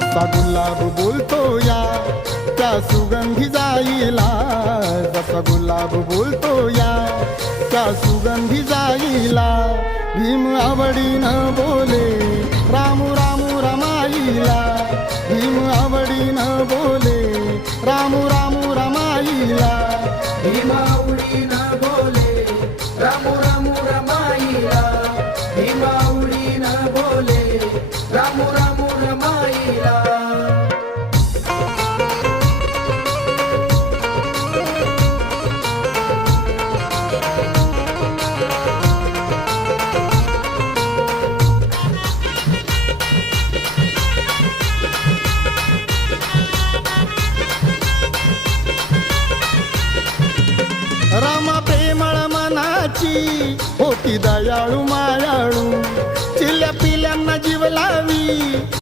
जसा गुलाब बोलतो या त्या सुगंधी जाईला, जसा गुलाब बोलतो या त्या सुगंधी जाईला. भीम आवडीनं बोले रामू रामू रमाईला, भीम आवडीनं बोले रामू रामू रमाईला. भीम आवडीनं बोले रामू रामू रमाईला, भीम आवडीनं बोले रामू रामू रमाईला. रामा प्रेमळ मनाची होती दयाळू मायाळू, चिल्या पिल्यांना जीव लावी